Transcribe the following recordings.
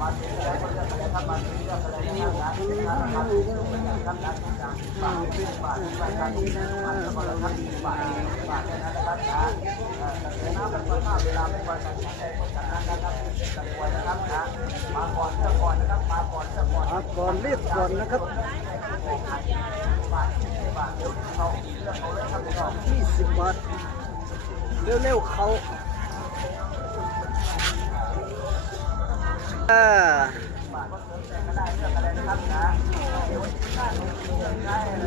มาก่อนเลือกก่อนนะครับมาก่อนเลือกก่อนมาก่อนรีบก่อนนะครับบาทบาทเดี๋ยวเขาเลือกเขาเลยครับพี่น้อง20บาทเร็วๆเขา อ่า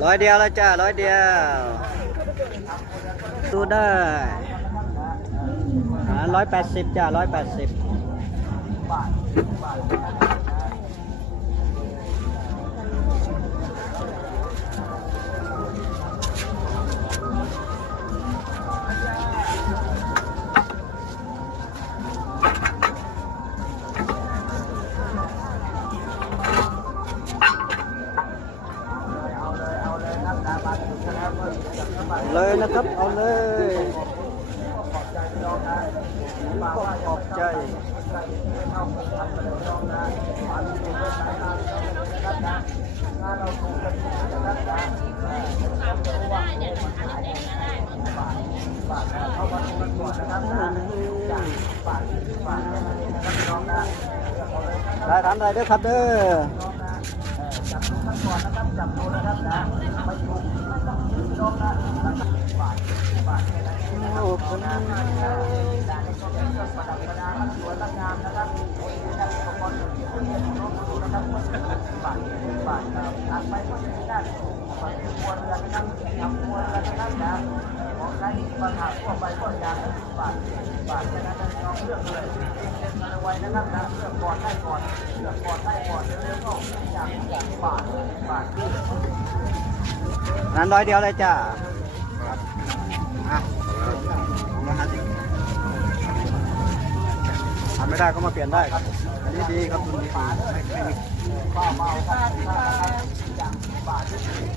ร้อยเดียวแล้วจ้าร้อยเดียวดูได้ร้อยแปดสิบจ้าร้อยแปดสิบ เข้าเลยนะครับ เอาเลยขอบใจพี่น้อมาว่าขอบใจได้ทำกันเลยน้องนะมาดูด้วยสายตาเราเลยนะครับนะถ้เราถูกกันนะครับนะจะรู้ว่ามันขายบาทบาทนะเข้อ ป็นเครื่องประดับประดาครับสวยงามนะครับโอ้ยนะอุปกรณ์ที่คุณเห็นน้องดูนะครับบาทบาทครับถัดไปก็จะมีด้านฝั่งควรือนนะครับทำควรือนนะครับนะของใช้ปัญหาทั่วไปก็อย่างละสิบาทบาทแค่นั้นนะน้องเลือกเลยเองเล่น กันเอาไว้นะครับนะเลือกก่อนได้ก่อนเลือกก่อนได้ก่อนเร็วๆก็อย่างอย่างบาทบาทนั้นร้อยเดียวเลยจ้าอะมาหาสิทำไม่ได้ก็มาเปลี่ยนได้ครับ อันนี้ดีครับคุณดีไม่ไม่มีป้าเมาครับ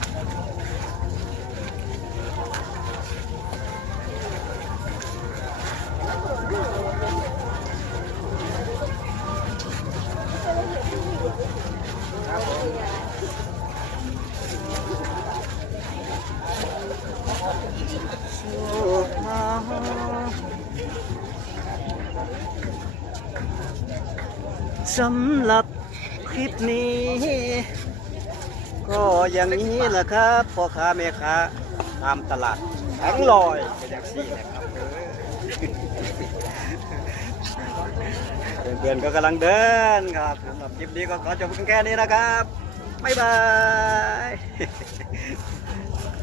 สำหรับคลิปนี้ ก็อย่างนี้แหละครับพ่อค้าแม่ค้าตามตลาดแผงลอยเป็นอย่างสี่นะครับเพื่อนๆก็กำลังเดินครับสำหรับคลิปนี้ก็ขอจบเพียงแค่นี้นะครับบ๊ายบาย